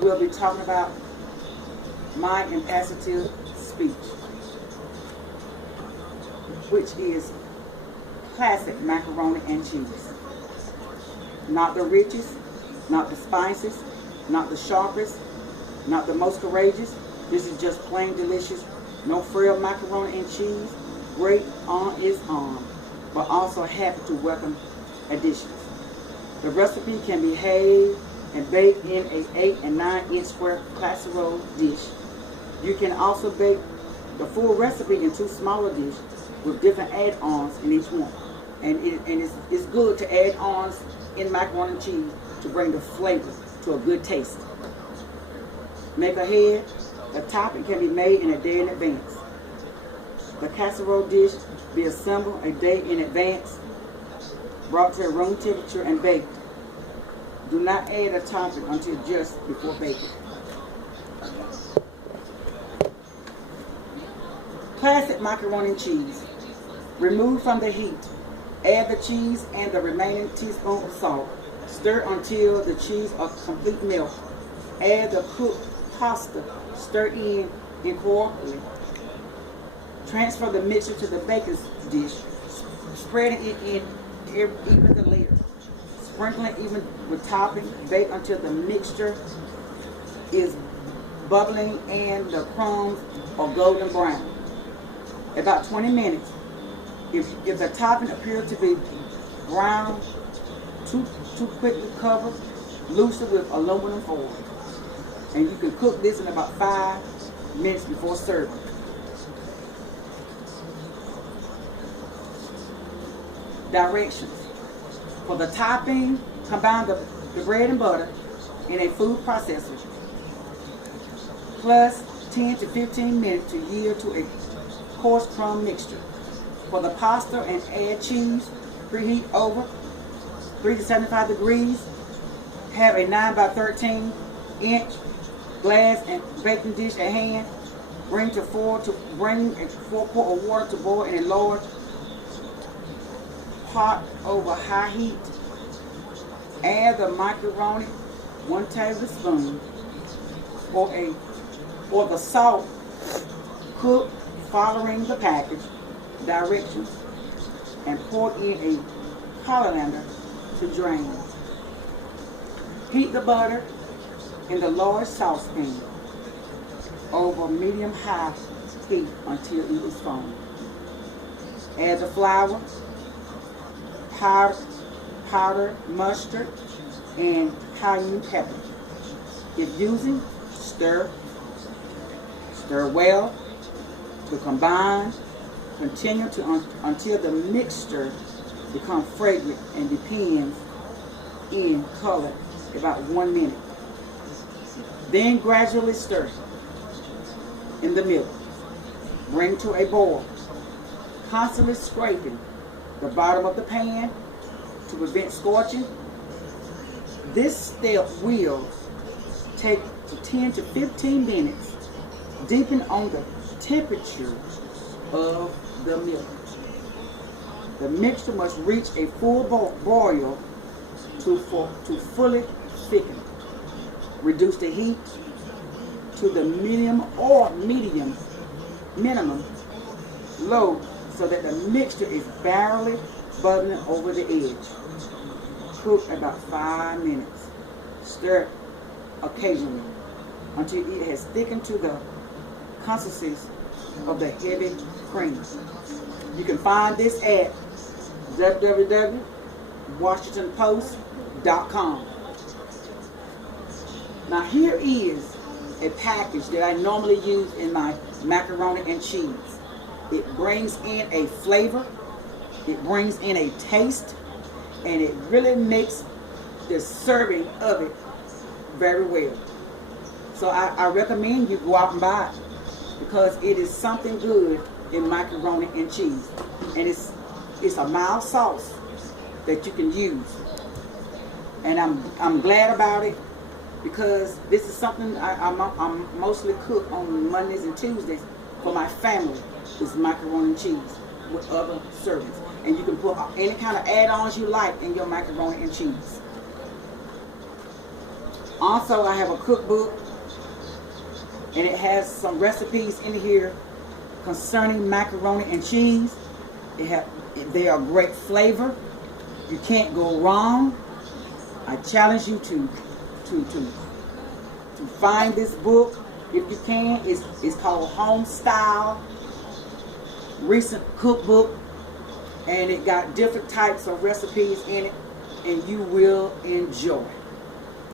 we'll be talking about my imperative speech, which is classic macaroni and cheese. Not the richest, not the spiciest, not the sharpest, not the most courageous. This is just plain delicious, no frail macaroni and cheese, great on its own, but also happy to welcome additions. The recipe can be had and baked in a 8 and 9 inch square casserole dish. You can also bake the full recipe in 2 smaller dishes with different add-ons in each one. And it's good to add ons in macaroni and cheese to bring the flavor to a good taste. Make ahead. The topping can be made in a day in advance. The casserole dish be assembled a day in advance, brought to room temperature and baked. Do not add a topping until just before baking. Classic macaroni and cheese. Remove from the heat. Add the cheese and the remaining teaspoon of salt. Stir until the cheese are complete melt. Add the cooked pasta. Stir in incorrectly. Transfer the mixture to the baking dish. Spreading it in even the layer. Sprinkling even with topping. Bake until the mixture is bubbling and the crumbs are golden brown. About 20 minutes. If the topping appears to be brown, too quickly cover, loosen with aluminum foil. And you can cook this in about 5 minutes before serving. Directions. For the topping, combine the bread and butter in a food processor, plus 10 to 15 minutes to yield to a coarse crumb mixture. For the pasta and add cheese, preheat over 3 to 75 degrees. Have a 9 by 13 inch glass and baking dish at hand. Bring a 4 quart of water to boil in a large pot over high heat. Add the macaroni, 1 tablespoon, or the salt. Cook following the package directions and pour in a colander to drain. Heat the butter in the large saucepan over medium-high heat until it is foamed. Add the flour, powdered mustard, and cayenne pepper. If using, stir well to combine. Continue until the mixture becomes fragrant and depends in color about 1 minute. Then gradually stir in the middle. Bring to a boil, constantly scraping the bottom of the pan to prevent scorching. This step will take 10 to 15 minutes, depending on the temperature of the milk. The mixture must reach a full boil to fully thicken. Reduce the heat to the minimum low so that the mixture is barely bubbling over the edge. Cook about 5 minutes. Stir occasionally until it has thickened to the consistency of the heavy cream. You can find this at www.washingtonpost.com. Now here is a package that I normally use in my macaroni and cheese. It brings in a flavor, it brings in a taste, and it really makes the serving of it very well. So I recommend you go out and buy it because it is something good in macaroni and cheese. And it's a mild sauce that you can use. And I'm glad about it because this is something I'm mostly cook on Mondays and Tuesdays for my family. Is macaroni and cheese with other servings. And you can put any kind of add-ons you like in your macaroni and cheese. Also, I have a cookbook, and it has some recipes in here concerning macaroni and cheese. They are great flavor. You can't go wrong. I challenge you to find this book if you can. It's called Home Style Recent Cookbook, and it got different types of recipes in it, and you will enjoy.